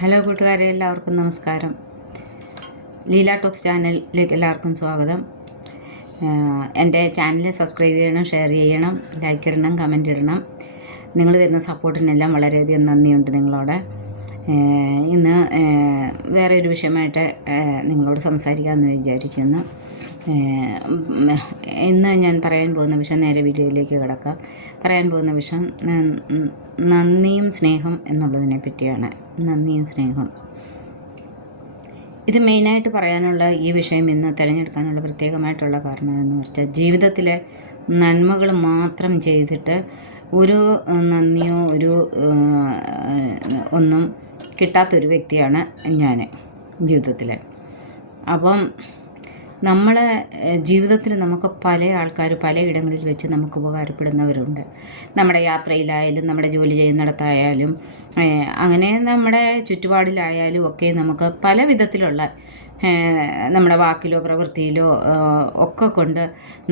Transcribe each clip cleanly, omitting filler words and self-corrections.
Hello കൂട്ടുകാരെ, എല്ലാവർക്കും നമസ്കാരം. ലീല ടോക്സ് ചാനലിലേക്ക് എല്ലാവർക്കും സ്വാഗതം. എൻ്റെ ചാനൽ സബ്സ്ക്രൈബ് ചെയ്യണം, ഷെയർ ചെയ്യണം, ലൈക്ക് ഇടണം, കമൻ്റ് ഇടണം. നിങ്ങൾ തരുന്ന സപ്പോർട്ടിനെല്ലാം വളരെയധികം നന്ദിയുണ്ട് നിങ്ങളോട്. ഇന്ന് വേറെ ഒരു വിഷയമായിട്ട് നിങ്ങളോട് സംസാരിക്കാമെന്ന് വിചാരിക്കുന്നു. ഇന്ന് ഞാൻ പറയാൻ പോകുന്ന വിഷയം, നേരെ വീഡിയോയിലേക്ക് കിടക്കാം. പറയാൻ പോകുന്ന വിഷയം നന്ദിയും സ്നേഹം എന്നുള്ളതിനെ പറ്റിയാണ്. നന്ദിയും സ്നേഹം, ഇത് മെയിനായിട്ട് പറയാനുള്ള ഈ വിഷയം ഇന്ന് തിരഞ്ഞെടുക്കാനുള്ള പ്രത്യേകമായിട്ടുള്ള കാരണം എന്ന് വെച്ചാൽ, ജീവിതത്തിലെ നന്മകൾ മാത്രം ചെയ്തിട്ട് ഒരു നന്ദിയോ ഒന്നും കിട്ടാത്തൊരു വ്യക്തിയാണ് ഞാൻ ജീവിതത്തിൽ. അപ്പം നമ്മളെ ജീവിതത്തിൽ നമുക്ക് പല ആൾക്കാർ പലയിടങ്ങളിൽ വെച്ച് നമുക്ക് ഉപകാരപ്പെടുന്നവരുണ്ട്. നമ്മുടെ യാത്രയിലായാലും നമ്മുടെ ജോലി ചെയ്യുന്നിടത്തായാലും അങ്ങനെ നമ്മുടെ ചുറ്റുപാടിലായാലും ഒക്കെ നമുക്ക് പല വിധത്തിലുള്ള നമ്മുടെ വാക്കിലോ പ്രവൃത്തിയിലോ ഒക്കെ കൊണ്ട്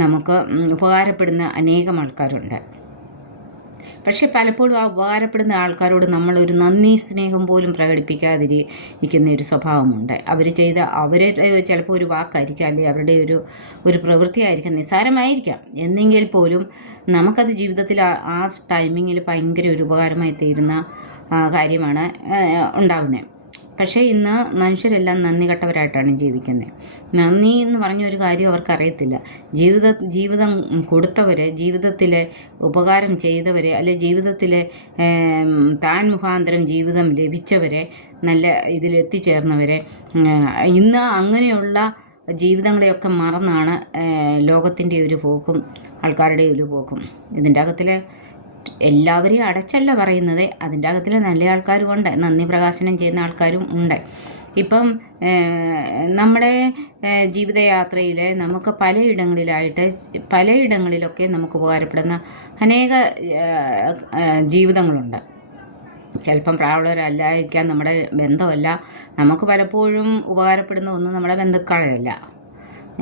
നമുക്ക് ഉപകാരപ്പെടുന്ന അനേകം ആൾക്കാരുണ്ട്. പക്ഷെ പലപ്പോഴും ആ ഉപകാരപ്പെടുന്ന ആൾക്കാരോട് നമ്മളൊരു നന്ദി സ്നേഹം പോലും പ്രകടിപ്പിക്കാതിരിക്കുന്ന ഒരു സ്വഭാവമുണ്ട്. അവരെ ചിലപ്പോൾ ഒരു വാക്കായിരിക്കാം, അല്ലെങ്കിൽ അവരുടെ ഒരു പ്രവൃത്തിയായിരിക്കാം, നിസ്സാരമായിരിക്കാം. എന്നെങ്കിൽ പോലും നമുക്കത് ജീവിതത്തിൽ ആ ടൈമിങ്ങിൽ ഭയങ്കര ഒരു ഉപകാരമായി തീരുന്ന കാര്യമാണ് ഉണ്ടാകുന്നത്. പക്ഷേ ഇന്ന് മനുഷ്യരെല്ലാം നന്ദി കെട്ടവരായിട്ടാണ് ജീവിക്കുന്നത്. നന്ദി എന്ന് പറഞ്ഞൊരു കാര്യം അവർക്കറിയത്തില്ല. ജീവിതം കൊടുത്തവരെ, ജീവിതത്തിലെ ഉപകാരം ചെയ്തവരെ, അല്ലെ ജീവിതത്തിലെ താൻ മുഖാന്തരം ജീവിതം ലഭിച്ചവരെ, നല്ല ഇതിലെത്തിച്ചേർന്നവരെ, ഇന്ന് അങ്ങനെയുള്ള ജീവിതങ്ങളെയൊക്കെ മറന്നാണ് ലോകത്തിൻ്റെ ഒരു പോക്കും ആൾക്കാരുടെ ഒരു പോക്കും. ഇതിൻ്റെ അകത്തിലെ എല്ലാവരെയും അടച്ചല്ല പറയുന്നത്, അതിൻ്റെ അകത്തിൽ നല്ല ആൾക്കാരും ഉണ്ട്, നന്ദി പ്രകാശനം ചെയ്യുന്ന ആൾക്കാരും ഉണ്ട്. ഇപ്പം നമ്മുടെ ജീവിതയാത്രയിൽ നമുക്ക് പലയിടങ്ങളിലൊക്കെ നമുക്ക് ഉപകാരപ്പെടുന്ന അനേക ജീവിതങ്ങളുണ്ട്. ചിലപ്പം പ്രായമുള്ളവരല്ലായിരിക്കാം, നമ്മുടെ ബന്ധമല്ല. നമുക്ക് പലപ്പോഴും ഉപകാരപ്പെടുന്ന ഒന്നും നമ്മുടെ ബന്ധുക്കാരല്ല.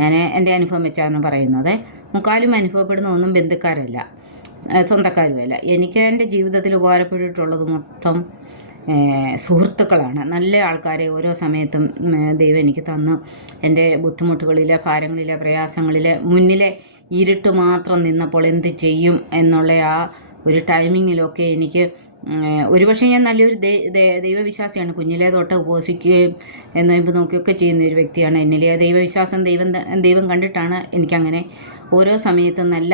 ഞാൻ എൻ്റെ അനുഭവം വെച്ചാണ് പറയുന്നത്. മുക്കാലും അനുഭവപ്പെടുന്ന ഒന്നും ബന്ധുക്കാരല്ല, സ്വന്തക്കാരുമല്ല. എനിക്ക് എൻ്റെ ജീവിതത്തിൽ ഉപകാരപ്പെട്ടിട്ടുള്ളത് മൊത്തം സുഹൃത്തുക്കളാണ്. നല്ല ആൾക്കാരെ ഓരോ സമയത്തും ദൈവം എനിക്ക് തന്നു. എൻ്റെ ബുദ്ധിമുട്ടുകളിലെ, ഭാരങ്ങളിലെ, പ്രയാസങ്ങളിലെ മുന്നിലെ ഇരുട്ട് മാത്രം നിന്നപ്പോൾ എന്ത് ചെയ്യും എന്നുള്ള ആ ഒരു ടൈമിങ്ങിലൊക്കെ എനിക്ക് ഒരുപക്ഷെ ഞാൻ നല്ലൊരു ദൈവവിശ്വാസിയാണ്. കുഞ്ഞിലേ തൊട്ട് ഉപവസിക്കുകയും നോയമ്പ് നോക്കുകയൊക്കെ ചെയ്യുന്ന ഒരു വ്യക്തിയാണ്. എന്നിലെ ദൈവവിശ്വാസം ദൈവം കണ്ടിട്ടാണ് എനിക്കങ്ങനെ ഓരോ സമയത്തും നല്ല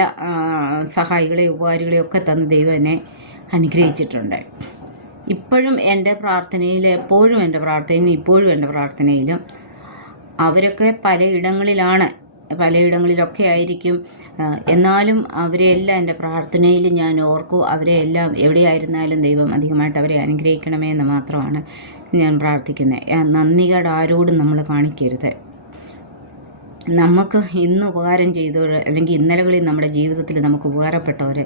സഹായികളെയും ഉപകാരികളെയും ഒക്കെ തന്ന് ദൈവം എന്നെ അനുഗ്രഹിച്ചിട്ടുണ്ട്. ഇപ്പോഴും എൻ്റെ പ്രാർത്ഥനയിലും അവരൊക്കെ പലയിടങ്ങളിലൊക്കെ ആയിരിക്കും. എന്നാലും അവരെയെല്ലാം എൻ്റെ പ്രാർത്ഥനയിൽ ഞാൻ ഓർക്കും. അവരെയെല്ലാം എവിടെയായിരുന്നാലും ദൈവം അധികമായിട്ട് അവരെ അനുഗ്രഹിക്കണമേ എന്ന് മാത്രമാണ് ഞാൻ പ്രാർത്ഥിക്കുന്നത്. നന്ദികേട് ആരോടും നമ്മൾ കാണിക്കരുത്. നമുക്ക് ഇന്ന് ഉപകാരം ചെയ്തവർ, അല്ലെങ്കിൽ ഇന്നലകളിൽ നമ്മുടെ ജീവിതത്തിൽ നമുക്ക് ഉപകാരപ്പെട്ടവരെ,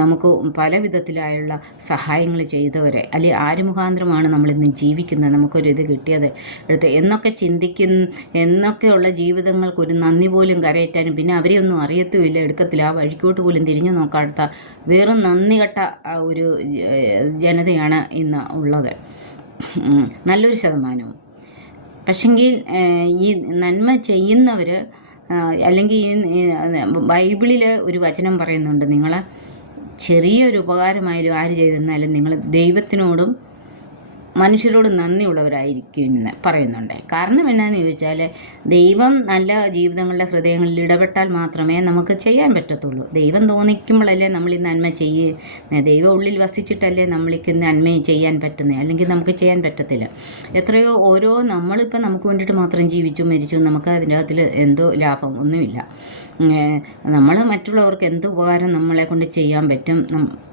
നമുക്ക് പല വിധത്തിലായുള്ള സഹായങ്ങൾ ചെയ്തവരെ, അല്ലെങ്കിൽ ആര് മുഖാന്തരമാണ് നമ്മളിന്ന് ജീവിക്കുന്നത്, നമുക്കൊരിത് കിട്ടിയത് എന്നൊക്കെയുള്ള ജീവിതങ്ങൾക്കൊരു നന്ദി പോലും കരയറ്റാനും, പിന്നെ അവരെ ഒന്നും അറിയത്തുമില്ല, എടുക്കത്തില്ല, ആ വഴിക്കോട്ട് പോലും തിരിഞ്ഞു നോക്കാത്ത വെറും നന്ദി കെട്ട ഒരു ജനതയാണ് ഇന്ന് ഉള്ളത്, നല്ലൊരു ശതമാനവും. പക്ഷെങ്കിൽ ഈ നന്മ ചെയ്യുന്നവർ, അല്ലെങ്കിൽ ഈ ബൈബിളിൽ ഒരു വചനം പറയുന്നുണ്ട്, നിങ്ങൾ ചെറിയൊരു ഉപകാരമായാലും ആര് ചെയ്തിരുന്നാലും നിങ്ങൾ ദൈവത്തിനോടും മനുഷ്യരോട് നന്ദിയുള്ളവരായിരിക്കും എന്ന് പറയുന്നുണ്ട്. കാരണം എന്നാന്ന് ചോദിച്ചാൽ, ദൈവം നല്ല ജീവിതങ്ങളുടെ ഹൃദയങ്ങളിൽ ഇടപെട്ടാൽ മാത്രമേ നമുക്ക് ചെയ്യാൻ പറ്റത്തുള്ളൂ. ദൈവം തോന്നിക്കുമ്പോഴല്ലേ നമ്മൾ ഈ നന്മ ദൈവം ഉള്ളിൽ വസിച്ചിട്ടല്ലേ നമ്മൾക്ക് നന്മ ചെയ്യാൻ പറ്റുന്നത്, അല്ലെങ്കിൽ നമുക്ക് ചെയ്യാൻ പറ്റത്തില്ല. നമ്മളിപ്പോൾ നമുക്ക് വേണ്ടിയിട്ട് മാത്രം ജീവിച്ചു മരിച്ചു, നമുക്ക് അതിൻ്റെ അകത്തിൽ എന്തോ ലാഭം ഒന്നുമില്ല. നമ്മൾ മറ്റുള്ളവർക്ക് എന്ത് ഉപകാരം നമ്മളെ കൊണ്ട് ചെയ്യാൻ പറ്റും,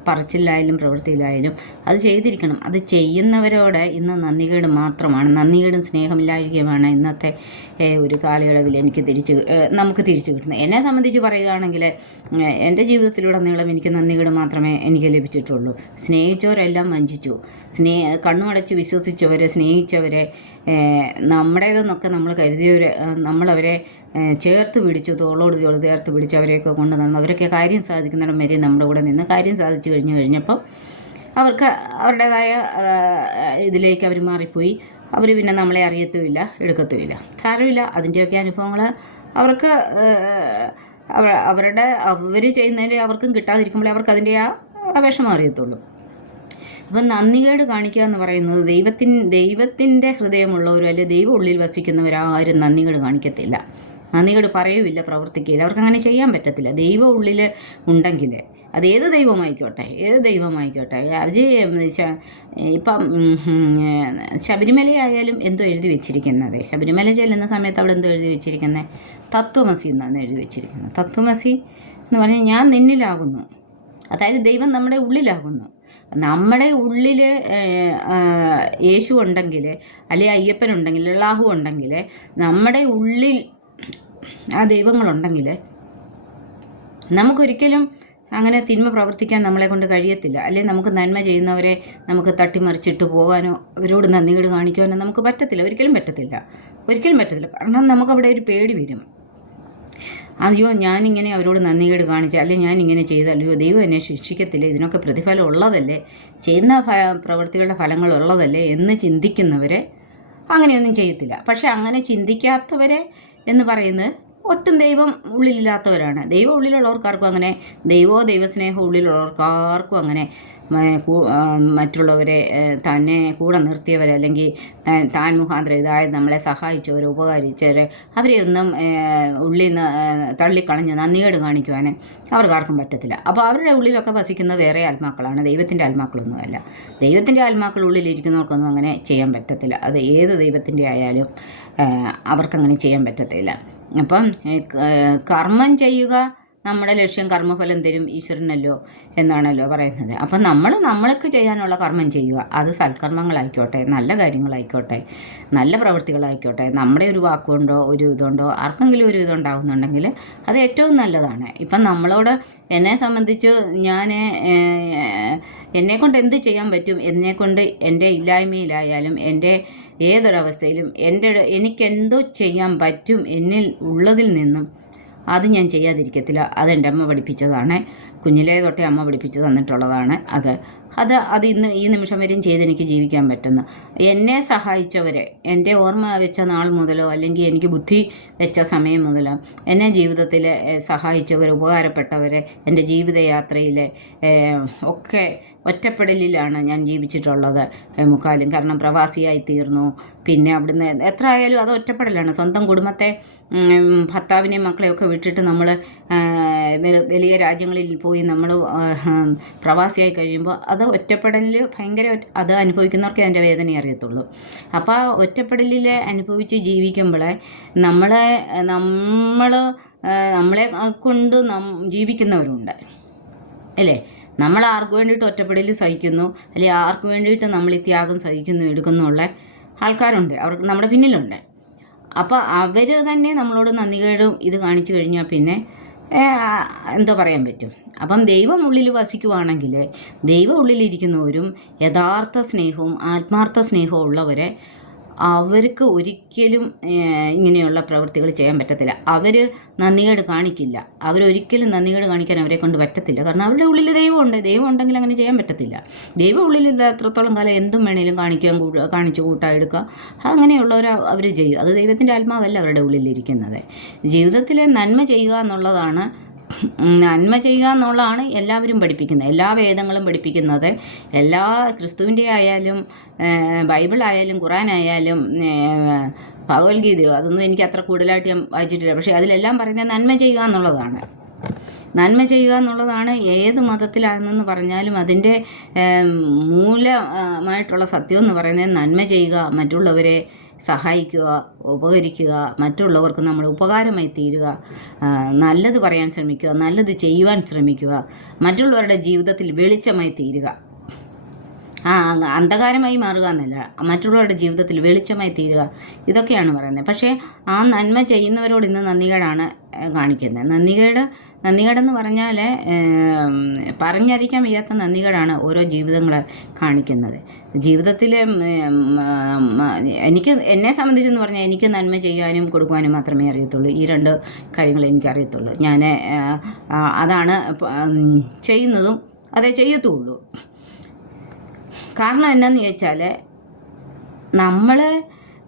പറച്ചിലായാലും പ്രവൃത്തിയിലായാലും അത് ചെയ്തിരിക്കണം. അത് ചെയ്യുന്നവരോട് ഇന്ന് നന്ദികേടും സ്നേഹമില്ലായിരിക്കുമാണ് ഇന്നത്തെ ഒരു കാലയളവിൽ നമുക്ക് തിരിച്ചു കിട്ടുന്നത്. എന്നെ സംബന്ധിച്ച് പറയുകയാണെങ്കിൽ, എൻ്റെ ജീവിതത്തിലുടനീളം എനിക്ക് നന്ദികേട് മാത്രമേ എനിക്ക് ലഭിച്ചിട്ടുള്ളൂ. സ്നേഹിച്ചവരെല്ലാം വഞ്ചിച്ചു. കണ്ണുമടച്ച് വിശ്വസിച്ചവരെ, സ്നേഹിച്ചവരെ, നമ്മുടേതെന്നൊക്കെ നമ്മൾ കരുതിയവരെ, നമ്മളവരെ ചേർത്ത് പിടിച്ചു, തോളോട് ചേർത്ത് പിടിച്ച് അവരെയൊക്കെ കൊണ്ട് നടന്നു. അവരൊക്കെ കാര്യം സാധിക്കുന്നിടം വരെ നമ്മുടെ കൂടെ നിന്ന് കാര്യം സാധിച്ചു കഴിഞ്ഞപ്പം അവർക്ക് അവരുടേതായ ഇതിലേക്ക് അവർ മാറിപ്പോയി. അവർ പിന്നെ നമ്മളെ അറിയത്തുമില്ല, എടുക്കത്തുമില്ല. സാരമില്ല, അതിൻ്റെയൊക്കെ അനുഭവങ്ങൾ അവർക്ക് അവർ ചെയ്യുന്നതിൻ്റെ അവർക്കും കിട്ടാതിരിക്കുമ്പോഴേ അവർക്ക് അതിൻ്റെ ആ വിഷമം അറിയത്തുള്ളൂ. അപ്പം നന്ദികേട് കാണിക്കുക എന്ന് പറയുന്നത് ദൈവത്തിൻ്റെ ഹൃദയമുള്ളവരും അല്ലെങ്കിൽ ദൈവം ഉള്ളിൽ വസിക്കുന്നവരാരും നന്ദികേട് കാണിക്കത്തില്ല. നന്ദികേട് പറയുകയില്ല, പ്രവർത്തിക്കുകയില്ല. അവർക്കങ്ങനെ ചെയ്യാൻ പറ്റത്തില്ല. ദൈവം ഉള്ളിൽ ഉണ്ടെങ്കിൽ അത് ഏത് ദൈവമായിക്കോട്ടെ, ഇപ്പം ശബരിമലയായാലും എന്തോ എഴുതി വെച്ചിരിക്കുന്നത്, ശബരിമല ചെല്ലുന്ന സമയത്ത് അവിടെ എന്തോ എഴുതി വെച്ചിരിക്കുന്നത്, തത്വമസി എന്നാണ് എഴുതി വെച്ചിരിക്കുന്നത്. തത്വമസി എന്ന് പറഞ്ഞാൽ ഞാൻ നിന്നിലാകുന്നു, അതായത് ദൈവം നമ്മുടെ ഉള്ളിലാകുന്നു. നമ്മുടെ ഉള്ളിൽ യേശു ഉണ്ടെങ്കിൽ, അല്ലെങ്കിൽ അയ്യപ്പനുണ്ടെങ്കിൽ, അല്ലാഹു ഉണ്ടെങ്കിൽ, നമ്മുടെ ഉള്ളിൽ ആ ദൈവങ്ങളുണ്ടെങ്കിൽ നമുക്കൊരിക്കലും അങ്ങനെ തിന്മ പ്രവർത്തിക്കാൻ നമ്മളെ കൊണ്ട് കഴിയത്തില്ല. അല്ലെങ്കിൽ നമുക്ക് നന്മ ചെയ്യുന്നവരെ നമുക്ക് തട്ടിമറിച്ചിട്ട് പോകാനോ അവരോട് നന്ദികേട് കാണിക്കാനോ നമുക്ക് പറ്റത്തില്ല. ഒരിക്കലും പറ്റത്തില്ല. കാരണം നമുക്കവിടെ ഒരു പേടി വരും. അയ്യോ, ഞാനിങ്ങനെ അവരോട് നന്ദികേട് കാണിച്ച, അല്ലെങ്കിൽ ഞാനിങ്ങനെ ചെയ്തല്ലയോ ദൈവം എന്നെ ശിക്ഷിക്കത്തില്ലേ, ഇതിനൊക്കെ പ്രതിഫലം ഉള്ളതല്ലേ, ചെയ്യുന്ന പ്രവൃത്തികളുടെ ഫലങ്ങൾ ഉള്ളതല്ലേ എന്ന് ചിന്തിക്കുന്നവരെ അങ്ങനെയൊന്നും ചെയ്യത്തില്ല. പക്ഷെ അങ്ങനെ ചിന്തിക്കാത്തവരെ എന്ന് പറയുന്നത് ഒട്ടും ദൈവം ഉള്ളിലില്ലാത്തവരാണ്. ദൈവം ഉള്ളിലുള്ളവർക്കാർക്കും അങ്ങനെ, ദൈവസ്നേഹം ഉള്ളിലുള്ളവർക്കാർക്കും അങ്ങനെ മറ്റുള്ളവരെ തന്നെ കൂടെ നിർത്തിയവരെ, അല്ലെങ്കിൽ താൻ മുഖാന്തരം ഇതായത് നമ്മളെ സഹായിച്ചവരെ, ഉപകരിച്ചവരെ, അവരെയൊന്നും ഉള്ളിൽ നിന്ന് തള്ളിക്കളഞ്ഞ് നന്ദികേട് കാണിക്കുവാൻ അവർക്കാർക്കും പറ്റത്തില്ല. അപ്പോൾ അവരുടെ ഉള്ളിലൊക്കെ വസിക്കുന്നത് വേറെ ആത്മാക്കളാണ്, ദൈവത്തിൻ്റെ ആത്മാക്കളൊന്നുമല്ല. ദൈവത്തിൻ്റെ ആത്മാക്കൾ ഉള്ളിലിരിക്കുന്നവർക്കൊന്നും അങ്ങനെ ചെയ്യാൻ പറ്റത്തില്ല. അത് ഏത് ദൈവത്തിൻ്റെ ആയാലും അവർക്കങ്ങനെ ചെയ്യാൻ പറ്റത്തില്ല. അപ്പം കർമ്മം ചെയ്യുക, നമ്മുടെ ലക്ഷ്യം കർമ്മഫലം തരും ഈശ്വരനല്ലോ എന്നാണല്ലോ പറയുന്നത്. അപ്പം നമ്മൾക്ക് ചെയ്യാനുള്ള കർമ്മം ചെയ്യുക. അത് സൽക്കർമ്മങ്ങളായിക്കോട്ടെ, നല്ല കാര്യങ്ങളായിക്കോട്ടെ, നല്ല പ്രവൃത്തികളായിക്കോട്ടെ, നമ്മുടെ ഒരു വാക്കുകൊണ്ടോ ഒരു ഇതുകൊണ്ടോ ആർക്കെങ്കിലും ഒരു ഇതുണ്ടാകുന്നുണ്ടെങ്കിൽ അത് ഏറ്റവും നല്ലതാണ്. ഇപ്പം നമ്മളോട് എന്നെ സംബന്ധിച്ച് എന്നെക്കൊണ്ട് എന്ത് ചെയ്യാൻ പറ്റും, എന്നെക്കൊണ്ട് എൻ്റെ ഇല്ലായ്മയിലായാലും എൻ്റെ ഏതൊരവസ്ഥയിലും എനിക്കെന്തോ ചെയ്യാൻ പറ്റും എന്നിൽ ഉള്ളതിൽ നിന്നും അത് ഞാൻ ചെയ്യാതിരിക്കത്തില്ല. അതെൻ്റെ അമ്മ പഠിപ്പിച്ചതാണ്. കുഞ്ഞിലേ തൊട്ടേ അമ്മ പഠിപ്പിച്ച് തന്നിട്ടുള്ളതാണ്. അത് ഇന്ന് ഈ നിമിഷം വരെയും ചെയ്തെനിക്ക് ജീവിക്കാൻ പറ്റുന്നു. എന്നെ സഹായിച്ചവരെ, എൻ്റെ ഓർമ്മ വെച്ച നാൾ മുതലോ അല്ലെങ്കിൽ എനിക്ക് ബുദ്ധി വെച്ച സമയം മുതലോ എന്നെ ജീവിതത്തിൽ സഹായിച്ചവർ, ഉപകാരപ്പെട്ടവരെ, എൻ്റെ ജീവിതയാത്രയിൽ ഒക്കെ ഒറ്റപ്പെടലിലാണ് ഞാൻ ജീവിച്ചിട്ടുള്ളത് മുക്കാലും. കാരണം പ്രവാസിയായി തീർന്നു. പിന്നെ അവിടുന്ന് എത്ര ആയാലും അത് ഒറ്റപ്പെടലാണ്. സ്വന്തം കുടുംബത്തെ, ഭർത്താവിനെയും മക്കളെയൊക്കെ വിട്ടിട്ട് നമ്മൾ വലിയ രാജ്യങ്ങളിൽ പോയി നമ്മൾ പ്രവാസിയായി കഴിയുമ്പോൾ അത് ഒറ്റപ്പെടലിൽ ഭയങ്കര, അത് അനുഭവിക്കുന്നവർക്ക് അതിൻ്റെ വേദന അറിയത്തുള്ളൂ. അപ്പോൾ ആ ഒറ്റപ്പെടലിൽ അനുഭവിച്ച് ജീവിക്കുമ്പോഴേ നമ്മളെ കൊണ്ട് ജീവിക്കുന്നവരുണ്ട് അല്ലേ. നമ്മൾ ആർക്ക് വേണ്ടിയിട്ട് ഒറ്റപ്പെടലിൽ സഹിക്കുന്നു, അല്ലെങ്കിൽ ആർക്ക് വേണ്ടിയിട്ട് നമ്മൾ ഈ ത്യാഗം സഹിക്കുന്നു, എടുക്കുന്നുള്ള ആൾക്കാരുണ്ട്, അവർക്ക് നമ്മുടെ പിന്നിലുണ്ട്. അപ്പോൾ അവർ തന്നെ നമ്മളോട് നന്ദികേടും ഇത് കാണിച്ചു കഴിഞ്ഞാൽ പിന്നെ എന്തോ പറയാൻ പറ്റും. അപ്പം ദൈവം ഉള്ളിൽ വസിക്കുവാണെങ്കിൽ, ദൈവം ഉള്ളിലിരിക്കുന്നവരും യഥാർത്ഥ സ്നേഹവും ആത്മാർത്ഥ സ്നേഹവും ഉള്ളവരെ അവർക്ക് ഒരിക്കലും ഇങ്ങനെയുള്ള പ്രവൃത്തികൾ ചെയ്യാൻ പറ്റത്തില്ല. അവർ നന്ദികേട് കാണിക്കില്ല. അവരൊരിക്കലും നന്ദികേട് കാണിക്കാൻ അവരെ കൊണ്ട് പറ്റത്തില്ല. കാരണം അവരുടെ ഉള്ളിൽ ദൈവമുണ്ട്. ദൈവം ഉണ്ടെങ്കിൽ അങ്ങനെ ചെയ്യാൻ പറ്റത്തില്ല. ദൈവം ഉള്ളിൽ എത്രത്തോളം കാലം എന്തും വേണേലും കാണിച്ചു കൂട്ടായെടുക്കുക, അങ്ങനെയുള്ളവർ അവർ ചെയ്യും. അത് ദൈവത്തിൻ്റെ ആത്മാവല്ല അവരുടെ ഉള്ളിലിരിക്കുന്നത്. ജീവിതത്തിൽ നന്മ ചെയ്യുക എന്നുള്ളതാണ് എല്ലാവരും പഠിപ്പിക്കുന്നത്. എല്ലാ വേദങ്ങളും പഠിപ്പിക്കുന്നത്, എല്ലാ ക്രിസ്തുവിൻ്റെ ആയാലും ബൈബിളായാലും ഖുറാനായാലും ഭഗവത്ഗീതയോ അതൊന്നും എനിക്ക് അത്ര കൂടുതലായിട്ട് ഞാൻ വായിച്ചിട്ടില്ല. പക്ഷേ അതിലെല്ലാം പറയുന്നത് നന്മ ചെയ്യുക എന്നുള്ളതാണ്. നന്മ ചെയ്യുക എന്നുള്ളതാണ്. ഏത് മതത്തിലാണെന്ന് പറഞ്ഞാലും അതിൻ്റെ മൂലമായിട്ടുള്ള സത്യം എന്ന് പറയുന്നത് നന്മ ചെയ്യുക, മറ്റുള്ളവരെ സഹായിക്കുക, ഉപകരിക്കുക, മറ്റുള്ളവർക്ക് നമ്മൾ ഉപകാരമായി തീരുക, നല്ലത് പറയാൻ ശ്രമിക്കുക, നല്ലത് ചെയ്യുവാൻ ശ്രമിക്കുക, മറ്റുള്ളവരുടെ ജീവിതത്തിൽ വെളിച്ചമായി തീരുക. അന്ധകാരമായി മാറുക എന്നല്ല, മറ്റുള്ളവരുടെ ജീവിതത്തിൽ വെളിച്ചമായി തീരുക, ഇതൊക്കെയാണ് പറയുന്നത്. പക്ഷേ ആ നന്മ ചെയ്യുന്നവരോട് ഇന്ന് നന്ദികേടാണ് കാണിക്കുന്നത്. നന്ദികേടെന്ന് പറഞ്ഞാൽ പറഞ്ഞറിയിക്കാൻ വയ്യാത്ത നന്ദികേടാണ് ഓരോ ജീവിതങ്ങളെ കാണിക്കുന്നത്. ജീവിതത്തിൽ എന്നെ സംബന്ധിച്ചെന്ന് പറഞ്ഞാൽ എനിക്ക് നന്മ ചെയ്യാനും കൊടുക്കുവാനും മാത്രമേ അറിയത്തുള്ളൂ. ഈ രണ്ട് കാര്യങ്ങൾ എനിക്കറിയത്തുള്ളൂ. ഞാൻ അതാണ് ചെയ്യുന്നതും അതേ ചെയ്യത്തുള്ളൂ. കാരണം എന്നാന്ന് ചോദിച്ചാൽ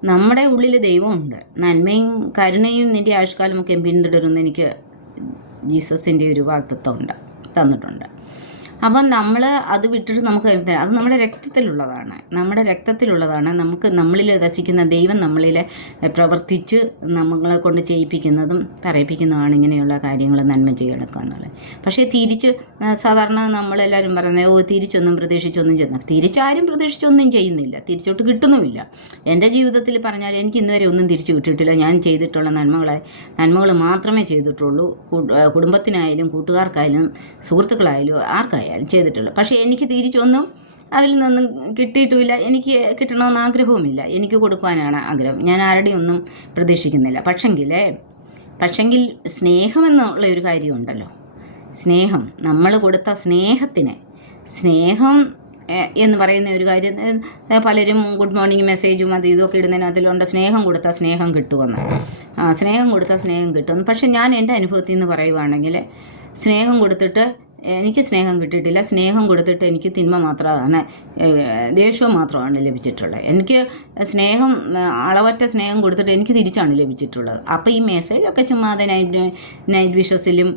നമ്മുടെ ഉള്ളിൽ ദൈവമുണ്ട്. നന്മയും കരുണയും നിൻ്റെ ആയുഷ്കാലമൊക്കെ പിന്തുടരുന്ന എനിക്ക് ജീസസിൻ്റെ ഒരു വാഗ്ദത്തം തന്നിട്ടുണ്ട്. അപ്പം നമ്മൾ അത് വിട്ടിട്ട് നമുക്ക് അത് നമ്മുടെ രക്തത്തിലുള്ളതാണ്. നമുക്ക് നമ്മളിൽ വസിക്കുന്ന ദൈവം നമ്മളിൽ പ്രവർത്തിച്ച് നമ്മളെ കൊണ്ട് ചെയ്യിപ്പിക്കുന്നതും പറയിപ്പിക്കുന്നതാണ് ഇങ്ങനെയുള്ള കാര്യങ്ങൾ നന്മ ചെയ്യെടുക്കുക എന്നുള്ളത്. പക്ഷേ സാധാരണ നമ്മളെല്ലാവരും പറയുന്നത് തിരിച്ചൊന്നും പ്രതീക്ഷിച്ചൊന്നും ചെയ്യുന്ന, തിരിച്ചാരും പ്രതീക്ഷിച്ചൊന്നും ചെയ്യുന്നില്ല, തിരിച്ചോട്ട് കിട്ടുന്നുമില്ല. എൻ്റെ ജീവിതത്തിൽ പറഞ്ഞാൽ എനിക്ക് ഇന്നുവരെ ഒന്നും തിരിച്ചു കിട്ടിയിട്ടില്ല. ഞാൻ ചെയ്തിട്ടുള്ള നന്മകൾ മാത്രമേ ചെയ്തിട്ടുള്ളൂ. കുടുംബത്തിനായാലും കൂട്ടുകാർക്കായാലും സുഹൃത്തുക്കളായാലും ആർക്കായാലും ചെയ്തിട്ടുള്ളൂ. പക്ഷേ എനിക്ക് തിരിച്ചൊന്നും അതിൽ നിന്നും കിട്ടിയിട്ടുമില്ല. എനിക്ക് കിട്ടണമെന്ന് ആഗ്രഹവുമില്ല. എനിക്ക് കൊടുക്കാനാണ് ആഗ്രഹം. ഞാൻ ആരുടെയും ഒന്നും പ്രതീക്ഷിക്കുന്നില്ല. പക്ഷെങ്കിൽ സ്നേഹമെന്നുള്ള ഒരു കാര്യമുണ്ടല്ലോ. സ്നേഹം, നമ്മൾ കൊടുത്ത സ്നേഹം എന്ന് പറയുന്ന ഒരു കാര്യം, പലരും ഗുഡ് മോർണിംഗ് മെസ്സേജും അത് ഇതൊക്കെ ഇടുന്നതിന് അതിലുണ്ട് സ്നേഹം കൊടുത്താൽ സ്നേഹം കിട്ടുമെന്ന്. സ്നേഹം കൊടുത്താൽ സ്നേഹം കിട്ടുമെന്ന്. പക്ഷെ ഞാൻ എൻ്റെ അനുഭവത്തിൽ നിന്ന് പറയുവാണെങ്കിൽ സ്നേഹം കൊടുത്തിട്ട് എനിക്ക് സ്നേഹം കിട്ടിയിട്ടില്ല. സ്നേഹം കൊടുത്തിട്ട് എനിക്ക് തിന്മ മാത്രമാണ്, ദേഷ്യവും മാത്രമാണ് ലഭിച്ചിട്ടുള്ളത്. എനിക്ക് അളവറ്റ സ്നേഹം കൊടുത്തിട്ട് എനിക്ക് തിരിച്ചാണ് ലഭിച്ചിട്ടുള്ളത്. അപ്പോൾ ഈ മെസ്സേജൊക്കെ ചുമ്മാതെ നൈറ്റ് വിഷസിലും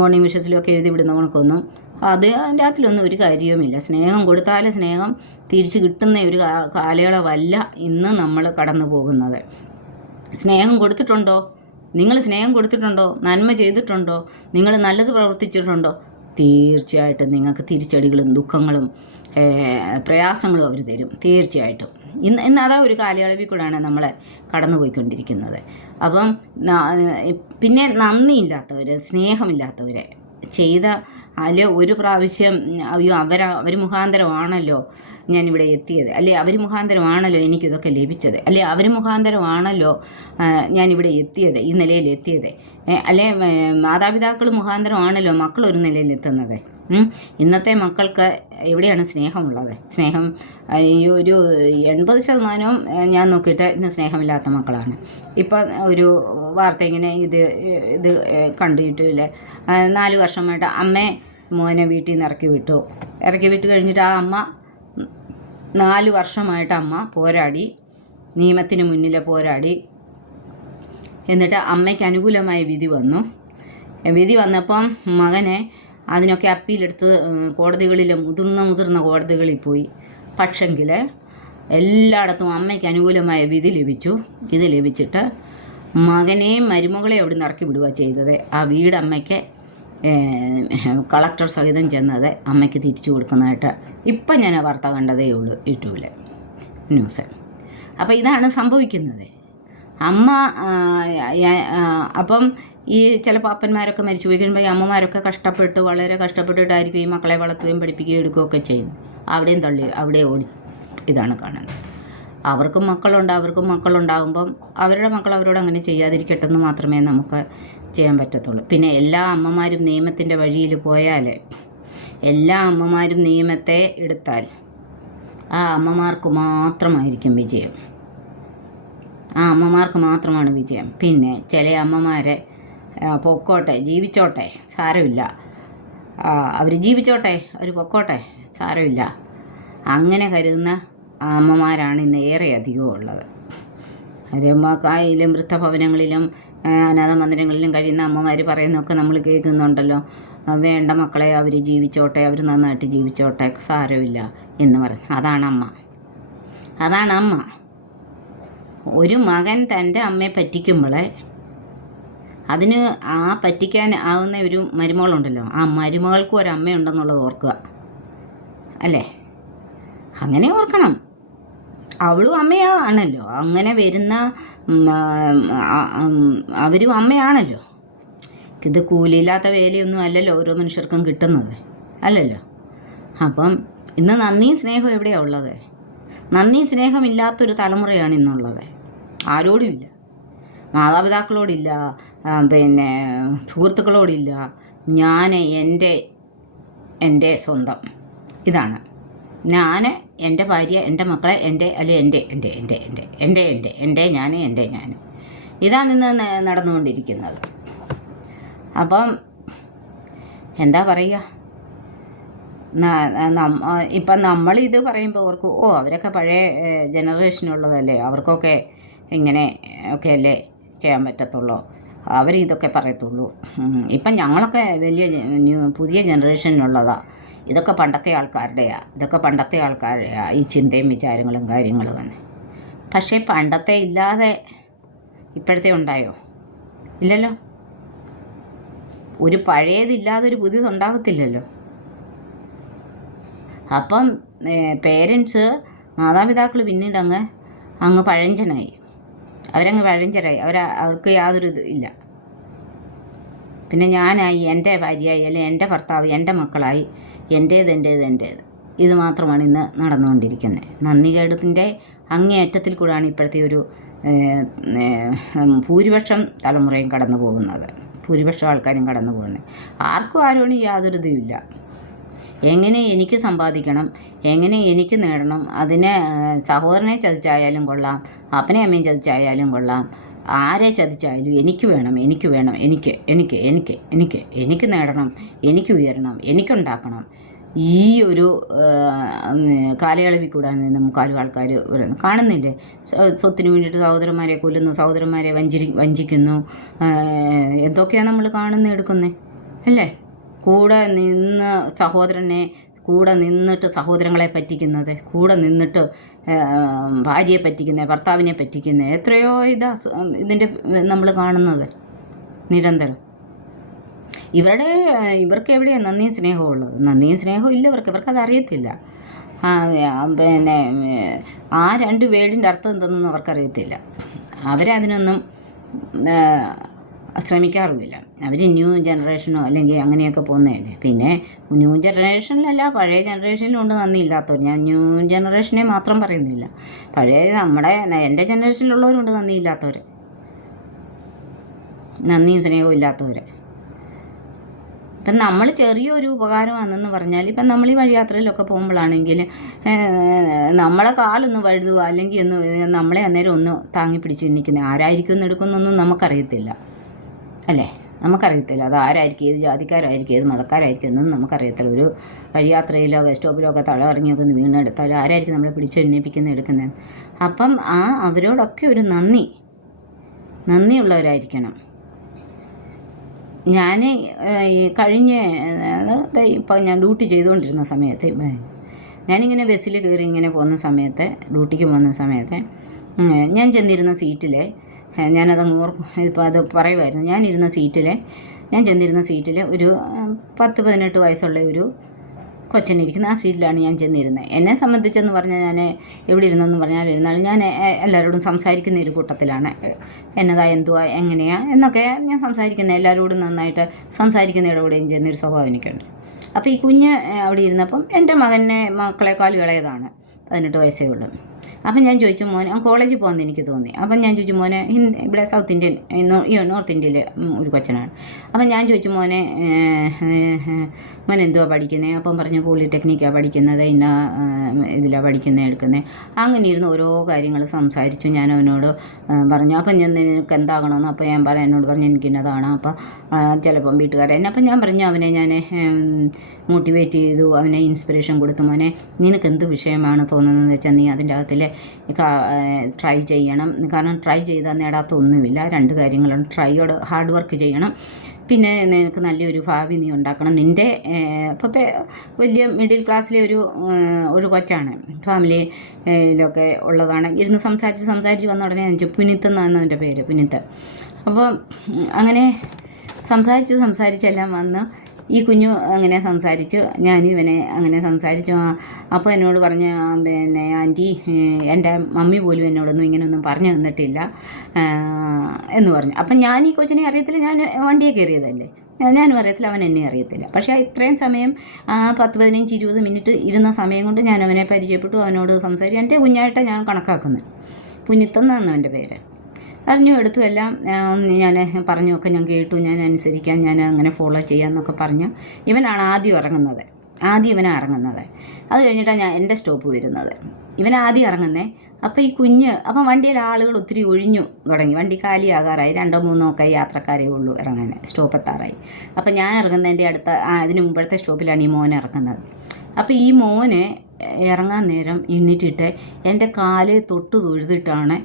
മോർണിംഗ് വിഷസിലും ഒക്കെ എഴുതി വിടുന്ന കണക്കൊന്നും അതിൻ്റെ അകത്തിലൊന്നും ഒരു കാര്യവുമില്ല. സ്നേഹം കൊടുത്താലും സ്നേഹം തിരിച്ച് കിട്ടുന്ന ഒരു കാലയളവല്ല ഇന്ന് നമ്മൾ കടന്നു പോകുന്നത്. സ്നേഹം കൊടുത്തിട്ടുണ്ടോ? നിങ്ങൾ സ്നേഹം കൊടുത്തിട്ടുണ്ടോ? നന്മ ചെയ്തിട്ടുണ്ടോ? നിങ്ങൾ നല്ലത് പ്രവർത്തിച്ചിട്ടുണ്ടോ? തീർച്ചയായിട്ടും നിങ്ങൾക്ക് തിരിച്ചടികളും ദുഃഖങ്ങളും പ്രയാസങ്ങളും അവർ തരും. തീർച്ചയായിട്ടും ഇന്ന് അതാ ഒരു കാലയളവിൽ കൂടെയാണ് നമ്മൾ കടന്നു പോയിക്കൊണ്ടിരിക്കുന്നത്. അപ്പം പിന്നെ നന്ദിയില്ലാത്തവർ, സ്നേഹമില്ലാത്തവരെ അല്ലെ ഒരു പ്രാവശ്യം അവർ മുഖാന്തരമാണല്ലോ ഞാനിവിടെ എത്തിയത്, അല്ലെ അവർ മുഖാന്തരമാണല്ലോ എനിക്കിതൊക്കെ ലഭിച്ചത്, അല്ലെ അവർ മുഖാന്തരമാണല്ലോ ഞാനിവിടെ എത്തിയത്, ഈ നിലയിൽ എത്തിയത്, അല്ലെ മാതാപിതാക്കൾ മുഖാന്തരമാണല്ലോ മക്കൾ ഒരു നിലയിലെത്തുന്നത്. ഇന്നത്തെ മക്കൾക്ക് എവിടെയാണ് സ്നേഹമുള്ളത്? സ്നേഹം ഒരു 80% ഞാൻ നോക്കിയിട്ട് ഇന്ന് സ്നേഹമില്ലാത്ത മക്കളാണ്. ഇപ്പം ഒരു വാർത്ത ഇങ്ങനെ ഇത് കണ്ടിട്ടില്ലേ, 4 വർഷമായിട്ട് മോനെ വീട്ടിൽ നിന്ന് ഇറക്കി വിട്ട് കഴിഞ്ഞിട്ട് ആ അമ്മ 4 വർഷമായിട്ട് പോരാടി, നിയമത്തിന് മുന്നിൽ പോരാടി. എന്നിട്ട് അമ്മയ്ക്ക് അനുകൂലമായ വിധി വന്നപ്പം മകനെ അതിനൊക്കെ അപ്പീലെടുത്ത് മുതിർന്ന കോടതികളിൽ പോയി. പക്ഷെങ്കിൽ എല്ലായിടത്തും അമ്മയ്ക്ക് അനുകൂലമായ വിധി ലഭിച്ചു. ഇത് ലഭിച്ചിട്ട് മകനെയും മരുമകളെയും അവിടെ നിന്ന് ഇറക്കി വിടുക ചെയ്തത്. ആ വീട് അമ്മയ്ക്ക് കളക്ടർ സഹിതം ചെന്നത് അമ്മയ്ക്ക് തിരിച്ചു കൊടുക്കുന്നതായിട്ട് ഇപ്പം ഞാൻ ആ വാർത്ത കണ്ടതേ ഉള്ളൂ യൂട്യൂബിൽ ന്യൂസ്. അപ്പോൾ ഇതാണ് സംഭവിക്കുന്നത്. അപ്പം ഈ ചില പാപ്പന്മാരൊക്കെ മരിച്ചു പോയി കഴിയുമ്പോൾ ഈ അമ്മമാരൊക്കെ വളരെ കഷ്ടപ്പെട്ടിട്ടായിരിക്കും ഈ മക്കളെ വളർത്തുകയും പഠിപ്പിക്കുകയും എടുക്കുകയൊക്കെ ചെയ്യുന്നു. അവിടെ ഓടി ഇതാണ് കാണുന്നത്. അവർക്കും മക്കളുണ്ടാകുമ്പം അവരുടെ മക്കൾ അവരോട് അങ്ങനെ ചെയ്യാതിരിക്കട്ടെ എന്ന് മാത്രമേ നമുക്ക് ചെയ്യാൻ പറ്റത്തുള്ളൂ. പിന്നെ എല്ലാ അമ്മമാരും നിയമത്തിൻ്റെ വഴിയിൽ പോയാൽ, എല്ലാ അമ്മമാരും നിയമത്തെ എടുത്താൽ ആ അമ്മമാർക്ക് മാത്രമായിരിക്കും വിജയം. ആ അമ്മമാർക്ക് മാത്രമാണ് വിജയം. പിന്നെ ചില അമ്മമാരെ പൊക്കോട്ടെ, ജീവിച്ചോട്ടെ, സാരമില്ല, അവർ ജീവിച്ചോട്ടെ, അവർ പൊക്കോട്ടെ, സാരമില്ല, അങ്ങനെ കരുതുന്ന അമ്മമാരാണ് ഇന്ന് ഏറെ അധികവും ഉള്ളത്. രമ്മക്കായാലും വൃദ്ധഭവനങ്ങളിലും അനാഥ മന്ദിരങ്ങളിലും കഴിയുന്ന അമ്മമാർ പറയുന്നതൊക്കെ നമ്മൾ കേൾക്കുന്നുണ്ടല്ലോ. വേണ്ട മക്കളെ, അവർ ജീവിച്ചോട്ടെ, അവർ നന്നായിട്ട് ജീവിച്ചോട്ടെ, സാരമില്ല എന്ന് പറയും. അതാണ് അമ്മ. ഒരു മകൻ തൻ്റെ അമ്മയെ പറ്റിക്കുമ്പോളെ അതിന് പറ്റിക്കാൻ ആകുന്ന ഒരു മരുമകളുണ്ടല്ലോ, ആ മരുമകൾക്കും ഒരമ്മയുണ്ടെന്നുള്ളത് ഓർക്കുക, അല്ലേ? അങ്ങനെ ഓർക്കണം. അവളും അമ്മയാണല്ലോ. അങ്ങനെ വരുന്ന അവരും അമ്മയാണല്ലോ. ഇത് കൂലിയില്ലാത്ത വേലയൊന്നും അല്ലല്ലോ ഓരോ മനുഷ്യർക്കും കിട്ടുന്നത്, അല്ലല്ലോ. അപ്പം ഇന്ന് നന്ദിയും സ്നേഹവും എവിടെയാണ് ഉള്ളത്? നന്ദി സ്നേഹമില്ലാത്തൊരു തലമുറയാണ് ഇന്നുള്ളത്. ആരോടുമില്ല. മാതാപിതാക്കളോടില്ല, പിന്നെ സുഹൃത്തുക്കളോടില്ല. ഞാൻ എൻ്റെ സ്വന്തം ഇതാണ്. ഞാൻ എൻ്റെ ഭാര്യ, എൻ്റെ മക്കളെ, ഞാൻ ഇതാണ് ഇന്ന് നടന്നുകൊണ്ടിരിക്കുന്നത്. അപ്പം എന്താ പറയുക, ഇപ്പം നമ്മളിത് പറയുമ്പോൾ അവർക്ക് അവരൊക്കെ പഴയ ജനറേഷനുള്ളതല്ലേ, അവർക്കൊക്കെ ഇങ്ങനെ ഒക്കെ അല്ലേ ചെയ്യാൻ പറ്റത്തുള്ളൂ, അവരിതൊക്കെ പറയത്തുള്ളൂ. ഇപ്പം ഞങ്ങളൊക്കെ വലിയ പുതിയ ജനറേഷനിലുള്ളതാണ്. ഇതൊക്കെ പണ്ടത്തെ ആൾക്കാരുടെയാണ് ഈ ചിന്തയും വിചാരങ്ങളും കാര്യങ്ങളും തന്നെ. പക്ഷേ പണ്ടത്തെ ഇല്ലാതെ ഇപ്പോഴത്തെ ഉണ്ടായോ? ഇല്ലല്ലോ. ഒരു പഴയതില്ലാതെ ഒരു പുതിയതുണ്ടാകത്തില്ലല്ലോ. അപ്പം പേരൻസ്, മാതാപിതാക്കൾ പിന്നീട് അങ്ങ് പഴഞ്ചനായി, അവർക്ക് യാതൊരു ഇല്ല. പിന്നെ ഞാനായി, എൻ്റെ ഭാര്യയായി, അല്ലെങ്കിൽ എൻ്റെ ഭർത്താവ്, എൻ്റെ മക്കളായി, എൻ്റേത് ഇത് മാത്രമാണ് ഇന്ന് നടന്നുകൊണ്ടിരിക്കുന്നത്. നന്ദികേടത്തിൻ്റെ അങ്ങേയറ്റത്തിൽ കൂടെയാണ് ഇപ്പോഴത്തെ ഒരു ഭൂരിപക്ഷം തലമുറയും കടന്നു പോകുന്നത്, ഭൂരിപക്ഷം ആൾക്കാരും കടന്നു പോകുന്നത്. ആരോടും യാതൊരു ഇതുമില്ല. എങ്ങനെ എനിക്ക് സമ്പാദിക്കണം, എങ്ങനെ എനിക്ക് നേടണം, അതിനെ സഹോദരനെ ചതിച്ചായാലും കൊള്ളാം, അപ്പനെ അമ്മയും ചതിച്ചായാലും കൊള്ളാം, ആരെ ചതിച്ചായാലും എനിക്ക് വേണം, എനിക്ക് നേടണം, എനിക്ക് ഉയരണം, എനിക്കുണ്ടാക്കണം. ഈ ഒരു കാലയളവിൽ കൂടാണ് മുക്കാലും ആൾക്കാർ കാണുന്നില്ലേ? സ്വത്തിന് വേണ്ടിയിട്ട് സഹോദരന്മാരെ കൊല്ലുന്നു, സഹോദരന്മാരെ വഞ്ചിക്കുന്നു, എന്തൊക്കെയാണ് നമ്മൾ എടുക്കുന്നത് അല്ലേ? കൂടെ നിന്നിട്ട് സഹോദരങ്ങളെ പറ്റിക്കുന്നത്, കൂടെ നിന്നിട്ട് ഭാര്യയെ പറ്റിക്കുന്നത്, ഭർത്താവിനെ പറ്റിക്കുന്നത്, എത്രയോ ഇതിൻ്റെ നമ്മൾ കാണുന്നത് നിരന്തരം. ഇവർക്ക് എവിടെയാണ് നന്ദിയും സ്നേഹവും ഉള്ളത്? നന്ദിയും സ്നേഹവും ഇല്ല ഇവർക്കത് അറിയത്തില്ല. പിന്നെ ആ 2 വേർഡിൻ്റെ അർത്ഥം എന്തെന്നൊന്നും അവർക്കറിയത്തില്ല. അവരതിനൊന്നും ശ്രമിക്കാറുമില്ല. അവർ ന്യൂ ജനറേഷനോ അല്ലെങ്കിൽ അങ്ങനെയൊക്കെ പോകുന്നതല്ലേ. പിന്നെ ന്യൂ ജനറേഷനിലല്ല, പഴയ ജനറേഷനിലുണ്ട് നന്ദിയില്ലാത്തവർ. ഞാൻ ന്യൂ ജനറേഷനെ മാത്രം പറയുന്നില്ല, പഴയ എൻ്റെ ജനറേഷനിലുള്ളവരുണ്ട് നന്ദിയില്ലാത്തവർ, നന്ദിയും സ്നേഹവും ഇല്ലാത്തവർ. ഇപ്പം നമ്മൾ ചെറിയൊരു ഉപകാരമാണെന്ന് പറഞ്ഞാൽ, ഇപ്പം നമ്മൾ ഈ വഴിയാത്രയിലൊക്കെ പോകുമ്പോഴാണെങ്കിൽ നമ്മളെ കാലൊന്ന് വഴുതുക അല്ലെങ്കിൽ നമ്മളെ അന്നേരം ഒന്ന് താങ്ങി പിടിച്ച് നിൽക്കുന്നത് ആരായിരിക്കും എന്ന് എടുക്കുന്നൊന്നും നമുക്കറിയത്തില്ല അല്ലേ? നമുക്കറിയത്തില്ല അത് ആരായിരിക്കും, ഏത് ജാതിക്കാരായിരിക്കും, ഏത് മതക്കാരായിരിക്കും എന്നൊന്നും നമുക്കറിയത്തില്ല. ഒരു വഴിയാത്രയിലോ ബസ് സ്റ്റോപ്പിലോ ഒക്കെ തളമിറങ്ങിയൊക്കെ ഒന്ന് വീണെടുത്താലും ആരായിരിക്കും നമ്മളെ പിടിച്ച് എടുക്കുന്നത്? അപ്പം അവരോടൊക്കെ ഒരു നന്ദിയുള്ളവരായിരിക്കണം. ഞാൻ ഇപ്പോൾ ഞാൻ ഡ്യൂട്ടി ചെയ്തുകൊണ്ടിരുന്ന സമയത്ത്, ഞാനിങ്ങനെ ബസ്സിൽ കയറി ഇങ്ങനെ പോകുന്ന സമയത്ത്, ഡ്യൂട്ടിക്ക് പോകുന്ന സമയത്ത് ഞാൻ ചെന്നിരുന്ന സീറ്റിൽ, ഇപ്പോൾ അത് പറയുമായിരുന്നു, ഞാൻ ചെന്നിരുന്ന സീറ്റിൽ ഒരു 10-18 വയസ്സുള്ള ഒരു കൊച്ചനിരിക്കുന്ന ആ സീറ്റിലാണ് ഞാൻ ചെന്നിരുന്നത്. എന്നെ സംബന്ധിച്ചെന്ന് പറഞ്ഞാൽ, ഞാൻ എവിടെ ഇരുന്നെന്ന് ഇരുന്നാലും ഞാൻ എല്ലാവരോടും സംസാരിക്കുന്ന ഒരു കൂട്ടത്തിലാണ്. എന്തുവാ എങ്ങനെയാ എന്നൊക്കെ ഞാൻ സംസാരിക്കുന്നത്, എല്ലാവരോടും നന്നായിട്ട് സംസാരിക്കുന്ന ഇടപെടുകയും ചെയ്യുന്നൊരു സ്വഭാവം എനിക്കുണ്ട്. അപ്പോൾ ഈ കുഞ്ഞ് അവിടെ ഇരുന്നപ്പം എൻ്റെ മക്കളെക്കാളും ഇളയതാണ്, 18 വയസ്സേ ഉള്ളൂ. അപ്പം ഞാൻ ചോദിച്ചു, മോനെ കോളേജിൽ പോകുമെന്ന് എനിക്ക് തോന്നി. അപ്പം ഞാൻ ചോദിച്ചു, മോനെ ഇവിടെ സൗത്ത് ഇന്ത്യൻ നോർത്ത് ഇന്ത്യയിലെ ഒരു കൊച്ചനാണ്. അപ്പം ഞാൻ ചോദിച്ചു, മോനെ എന്തുവാ പഠിക്കുന്നത്? അപ്പം പറഞ്ഞു, പോളിടെക്നിക്കാണ് പഠിക്കുന്നത്, ഇതിലാണ് എടുക്കുന്നത്. അങ്ങനെ ഇരുന്ന് ഓരോ കാര്യങ്ങൾ സംസാരിച്ചു. ഞാൻ അവനോട് പറഞ്ഞു, അപ്പം നിനക്ക് എന്താകണമെന്ന്? അപ്പോൾ എന്നോട് പറഞ്ഞു എനിക്കിന്നതാണ്. അപ്പം ചിലപ്പം വീട്ടുകാരൻ അപ്പം ഞാൻ പറഞ്ഞു, അവനെ ഞാൻ മോട്ടിവേറ്റ് ചെയ്തു, അവനെ ഇൻസ്പിറേഷൻ കൊടുത്തു. മോനെ നിനക്ക് എന്ത് വിഷയമാണ് തോന്നുന്നതെന്ന് വെച്ചാൽ നീ അതിൻ്റെ അകത്തിൽ ട്രൈ ചെയ്യണം. കാരണം ട്രൈ ചെയ്താൽ നേടാത്ത ഒന്നുമില്ല. 2 കാര്യങ്ങളുണ്ട്. ഹാർഡ് വർക്ക് ചെയ്യണം, പിന്നെ നിനക്ക് നല്ലൊരു ഭാവി നീ ഉണ്ടാക്കണം. നിൻ്റെ ഇപ്പോൾ വലിയ മിഡിൽ ക്ലാസ്സിലെ ഒരു കൊച്ചാണ്, ഫാമിലിയിലൊക്കെ ഉള്ളതാണ്. ഇരുന്ന് സംസാരിച്ച് വന്ന ഉടനെ പുനിത്ത് എന്നാണ് അവൻ്റെ പേര്, പുനിത്ത്. അപ്പോൾ അങ്ങനെ സംസാരിച്ചെല്ലാം വന്ന് ഈ കുഞ്ഞു അങ്ങനെ സംസാരിച്ചു, ഞാനും ഇവനെ അങ്ങനെ സംസാരിച്ചു. അപ്പോൾ എന്നോട് പറഞ്ഞ, പിന്നെ ആൻറ്റി, എൻ്റെ മമ്മി പോലും എന്നോടൊന്നും ഇങ്ങനെയൊന്നും പറഞ്ഞു തന്നിട്ടില്ല എന്ന് പറഞ്ഞു. അപ്പം ഞാൻ ഈ കൊച്ചിനെ അറിയത്തില്ല, ഞാൻ വണ്ടിയെ കയറിയതല്ലേ, ഞാനും അറിയത്തില്ല, അവൻ എന്നെ അറിയത്തില്ല. പക്ഷേ ഇത്രയും സമയം 10-15-20 മിനിറ്റ് ഇരുന്ന സമയം കൊണ്ട് ഞാൻ അവനെ പരിചയപ്പെട്ടു, അവനോട് സംസാരിച്ചു. എൻ്റെ കുഞ്ഞായിട്ട് ഞാൻ കണക്കാക്കുന്നത്. പുനിത്തെന്നാണ് അവൻ്റെ പേര്. അറിഞ്ഞു എടുത്തു എല്ലാം ഞാൻ പറഞ്ഞൊക്കെ ഞാൻ കേട്ടു, ഞാൻ അനുസരിക്കാം, ഞാൻ അങ്ങനെ ഫോളോ ചെയ്യാമെന്നൊക്കെ പറഞ്ഞു. ഇവനാണ് ആദ്യം ഇറങ്ങുന്നത്. അത് കഴിഞ്ഞിട്ടാണ് എൻ്റെ സ്റ്റോപ്പ് വരുന്നത്. ഇവൻ ആദ്യം ഇറങ്ങുന്നേ. അപ്പോൾ ഈ അപ്പം വണ്ടിയിൽ ആളുകൾ ഒത്തിരി ഒഴിഞ്ഞു തുടങ്ങി, വണ്ടി കാലിയാകാറായി, 2-3 ഒക്കെ യാത്രക്കാരേ ഉള്ളൂ ഇറങ്ങാൻ, സ്റ്റോപ്പ് എത്താറായി. അപ്പോൾ ഞാൻ ഇറങ്ങുന്നതിൻ്റെ ഇതിന് മുമ്പത്തെ സ്റ്റോപ്പിലാണ് ഈ മോൻ ഇറങ്ങുന്നത്. അപ്പോൾ ഈ മോനെ ഇറങ്ങാൻ നേരം എണ്ണിട്ടിട്ട് എൻ്റെ കാല് തൊട്ട് തൊഴുതിട്ടാണ്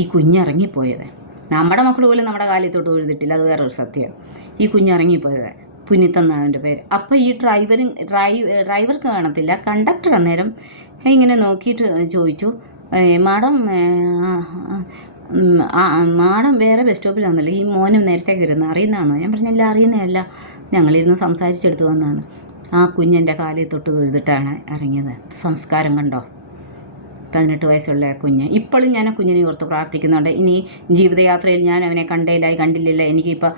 ഈ കുഞ്ഞിറങ്ങിപ്പോയത്. നമ്മുടെ മക്കൾ പോലും നമ്മുടെ കാലിൽ തൊട്ട് തൊഴുതിട്ടില്ല, അത് വേറൊരു സത്യം. ഈ കുഞ്ഞിറങ്ങിപ്പോയത് പുന്നിത്തെന്നാണ് എൻ്റെ പേര്. അപ്പോൾ ഈ ഡ്രൈവർക്ക് കാണത്തില്ല, കണ്ടക്ടർ അന്നേരം ഇങ്ങനെ നോക്കിയിട്ട് ചോദിച്ചു, മാഡം മാഡം വേറെ ബസ് സ്റ്റോപ്പിലാണെന്നല്ലോ, ഈ മോനും നേരത്തെ കയറുന്നത് അറിയുന്നതാണോ? ഞാൻ പറഞ്ഞില്ല, അറിയുന്നതല്ല, ഞങ്ങളിരുന്ന് സംസാരിച്ചെടുത്ത് വന്നതാണ്. ആ കുഞ്ഞെൻ്റെ കാലിൽ തൊട്ട് തൊഴുതിട്ടാണ് ഇറങ്ങിയത്. സംസ്കാരം കണ്ടോ? 18 വയസ്സുള്ള കുഞ്ഞ്. ഇപ്പോഴും ഞാൻ ആ കുഞ്ഞിനെ ഓർത്ത് പ്രാർത്ഥിക്കുന്നുണ്ട്. ഇനി ജീവിതയാത്രയിൽ ഞാൻ അവനെ കണ്ടില്ല, എനിക്കിപ്പോൾ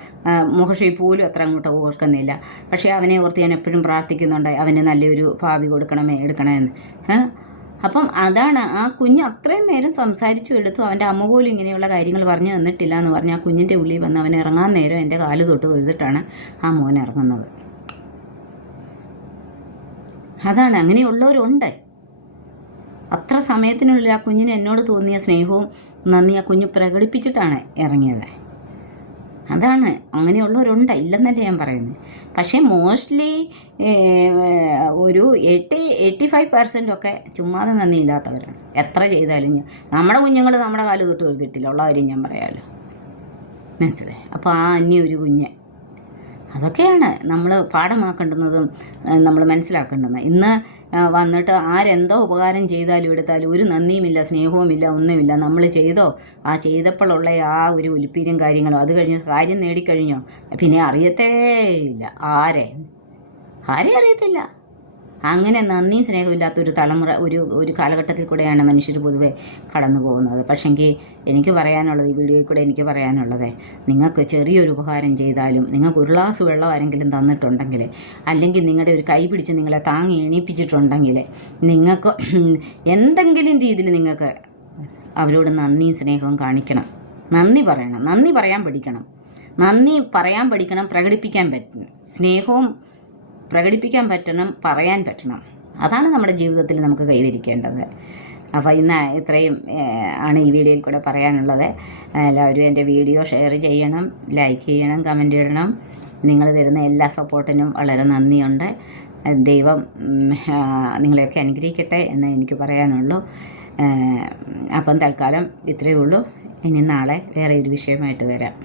മുഖഷേപ്പ് പോലും അത്ര അങ്ങോട്ട് ഓർക്കുന്നില്ല. പക്ഷേ അവനെ ഓർത്ത് ഞാൻ എപ്പോഴും പ്രാർത്ഥിക്കുന്നുണ്ട്, അവന് നല്ലൊരു ഭാവി എടുക്കണമെന്ന്. അപ്പം അതാണ്, ആ കുഞ്ഞ് അത്രയും നേരം സംസാരിച്ചു എടുത്തു. അവൻ്റെ അമ്മ പോലും ഇങ്ങനെയുള്ള കാര്യങ്ങൾ പറഞ്ഞു തന്നിട്ടില്ല എന്ന് പറഞ്ഞ് ആ കുഞ്ഞിൻ്റെ ഉള്ളിൽ വന്ന് അവൻ ഇറങ്ങാൻ നേരം എൻ്റെ കാല് തൊട്ട് തൊഴുതിട്ടാണ് ആ മോൻ ഇറങ്ങുന്നത്. അതാണ്, അങ്ങനെയുള്ളവരുണ്ട്. അത്ര സമയത്തിനുള്ളിൽ ആ കുഞ്ഞിന് എന്നോട് തോന്നിയ സ്നേഹവും നന്ദി ആ കുഞ്ഞ് പ്രകടിപ്പിച്ചിട്ടാണ് ഇറങ്ങിയത്. അതാണ്, അങ്ങനെയുള്ളവരുണ്ട്, ഇല്ലെന്നല്ല ഞാൻ പറയുന്നത്. പക്ഷേ മോസ്റ്റ്ലി ഒരു 85% ഒക്കെ ചുമ്മാതെ നന്ദിയില്ലാത്തവരാണ്. എത്ര ചെയ്താലും നമ്മുടെ കുഞ്ഞുങ്ങൾ നമ്മുടെ കാല് തൊട്ട് എഴുതിയിട്ടില്ല, ഉള്ള കാര്യം ഞാൻ പറയാമല്ലോ, മനസ്സിലായി? അപ്പോൾ ആ ഒരു കുഞ്ഞ്, അതൊക്കെയാണ് നമ്മൾ പാഠമാക്കേണ്ടുന്നതും നമ്മൾ മനസ്സിലാക്കേണ്ടുന്നത്. ഇന്ന് വന്നിട്ട് ആരെന്തോ ഉപകാരം ചെയ്താലും എടുത്താലും ഒരു നന്ദിയുമില്ല, സ്നേഹവുമില്ല, ഒന്നുമില്ല. നമ്മൾ ചെയ്തോ, ആ ചെയ്തപ്പോഴുള്ള ആ ഒരു ഉൽപ്പീരും കാര്യങ്ങളും, അത് കഴിഞ്ഞ് കാര്യം നേടിക്കഴിഞ്ഞോ പിന്നെ അറിയത്തേ ഇല്ല. ആരെയും അറിയത്തില്ല. അങ്ങനെ നന്ദി സ്നേഹമില്ലാത്തൊരു തലമുറ ഒരു കാലഘട്ടത്തിൽ കൂടെയാണ് മനുഷ്യർ പൊതുവെ കടന്നു പോകുന്നത്. പക്ഷെങ്കിൽ എനിക്ക് പറയാനുള്ളത്, ഈ വീഡിയോയിൽ കൂടെ എനിക്ക് പറയാനുള്ളത്, നിങ്ങൾക്ക് ചെറിയൊരു ഉപകാരം ചെയ്താലും, നിങ്ങൾക്ക് ഒരു ഗ്ലാസ് വെള്ളം ആരെങ്കിലും തന്നിട്ടുണ്ടെങ്കിൽ, അല്ലെങ്കിൽ നിങ്ങളുടെ ഒരു കൈ പിടിച്ച് നിങ്ങളെ താങ്ങി എണീപ്പിച്ചിട്ടുണ്ടെങ്കിൽ, നിങ്ങൾക്ക് എന്തെങ്കിലും രീതിയിൽ നിങ്ങൾക്ക് അവരോട് നന്ദിയും സ്നേഹവും കാണിക്കണം. നന്ദി പറയണം, നന്ദി പറയാൻ പഠിക്കണം, നന്ദി പറയാൻ പഠിക്കണം, പ്രകടിപ്പിക്കാൻ പറ്റണം, സ്നേഹവും പ്രകടിപ്പിക്കാൻ പറ്റണം, പറയാൻ പറ്റണം. അതാണ് നമ്മുടെ ജീവിതത്തിൽ നമുക്ക് കൈവരിക്കേണ്ടത്. അപ്പോൾ ഇന്ന് ഇത്രയും ആണ് ഈ വീഡിയോയിൽ കൂടെ പറയാനുള്ളത്. എല്ലാവരും എൻ്റെ വീഡിയോ ഷെയർ ചെയ്യണം, ലൈക്ക് ചെയ്യണം, കമൻറ്റ് ഇടണം. നിങ്ങൾ തരുന്ന എല്ലാ സപ്പോർട്ടിനും വളരെ നന്ദിയുണ്ട്. ദൈവം നിങ്ങളെയൊക്കെ അനുഗ്രഹിക്കട്ടെ എന്ന് എനിക്ക് പറയാനുള്ളൂ. അപ്പം തൽക്കാലം ഇത്രയേ ഉള്ളൂ. ഇനി നാളെ വേറെ ഒരു വിഷയമായിട്ട് വരാം.